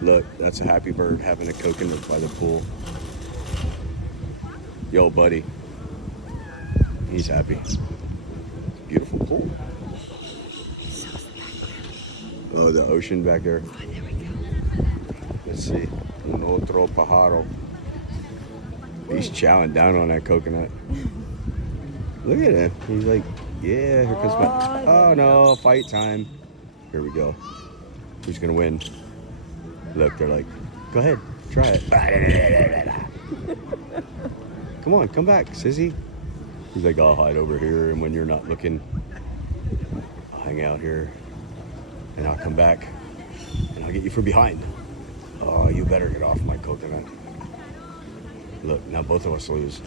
Look, that's a happy bird having a coconut by the pool. Yo, buddy. He's happy. Beautiful pool. Oh, the ocean back there. Oh, there we go. Let's see. Un otro pájaro. He's chowing down on that coconut. Look at him. He's like, yeah, here comes my... Oh, no, fight time. Here we go. Who's going to win? Look, they're like, go ahead, try it. Come on, come back, sissy. He's like, I'll hide over here, and when you're not looking, I'll hang out here, and I'll come back, and I'll get you from behind. Oh, you better get off my coconut. Look, now both of us lose.